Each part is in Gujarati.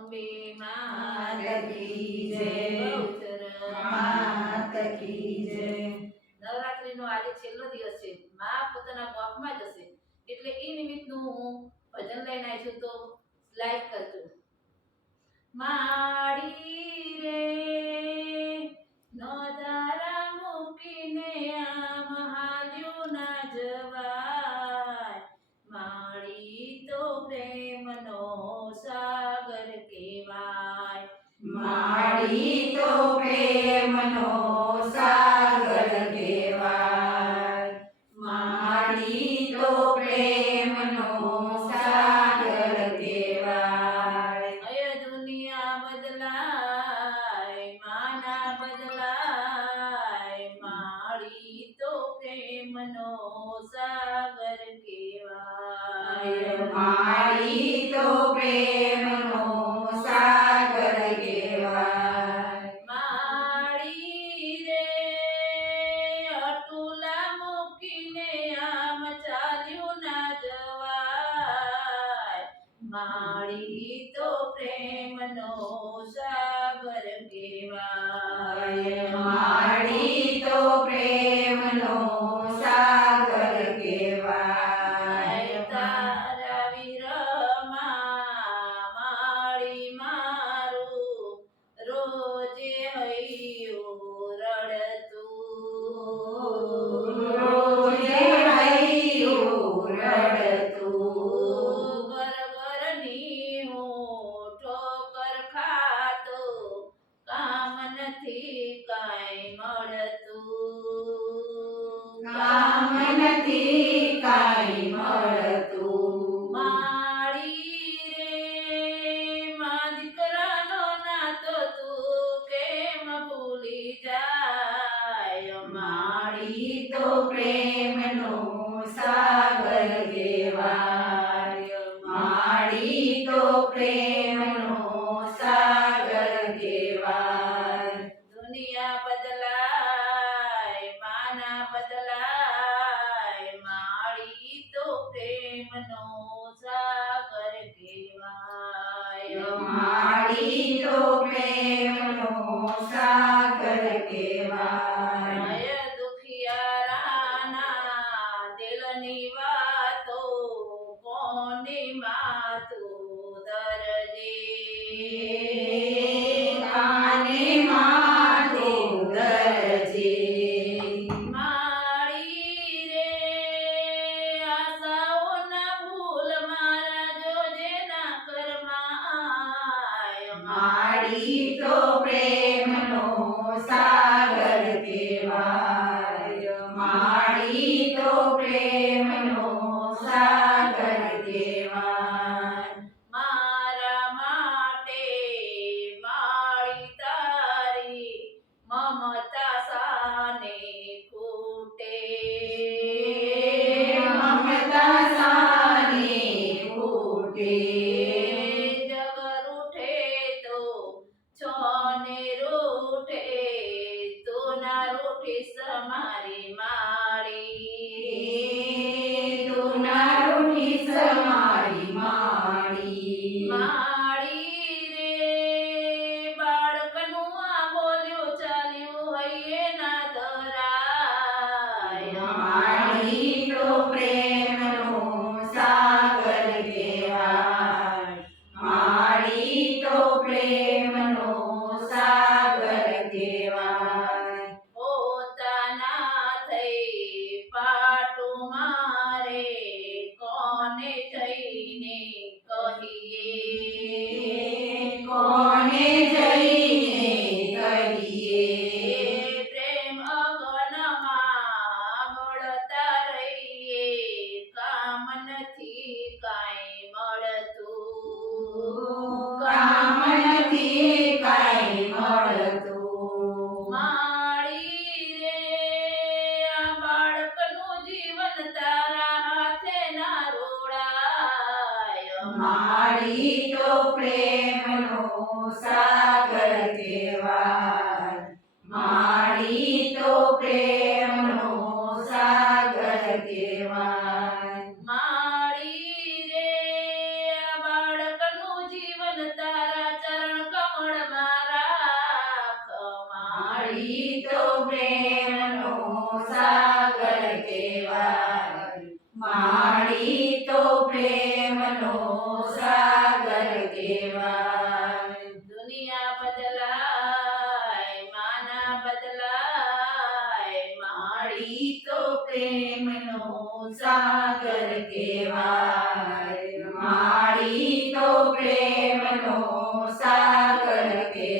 અંબે માત કી જય. માત કી જય. નવરાત્રીનો આજે છેલ્લો દિવસ છે. મા પોતાના ગોખમાં જ હશે. એટલે એ નિમિત્તનું હું ભજન લઈને આવી છું તો લાઈક કરજો. માડી માળી નથી કાંઈ મળતું માળી રે મા દીકરાનો નાતો તું કેમ ભૂલી જાય માડી તો પ્રેમનો સાગર સાગર કહેવાય માડી તો પ્રેમનો સાગર કહેવાય માય દુખિયારાના દિલની વાતો કોની માતું કહેવાય માડી તો પ્રેમનો સાગર કહેવાય મારા માટે માળી તારી મમતા સાને ખૂટે મમતા સાને ફૂટે 在吗？ભટકનું જીવન તારા હાથે ના રોડાય મારી તો પ્રેમનો સાગર દેવાય મારી તો પ્રેમનો સાગર દેવાય મારી પ્રેમનો સાગર કહેવાય દુનિયા બદલાય માના બદલાય માડી તો પ્રેમનો સાગર તો પ્રેમનો સાગર કહેવાય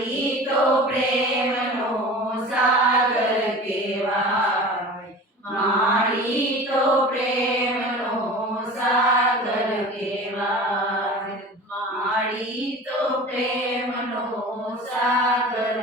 માડી તો પ્રેમનો સાગર કેવાય માડી તો પ્રેમનો સાગર કહેવાય માડી તો પ્રેમનો સાગર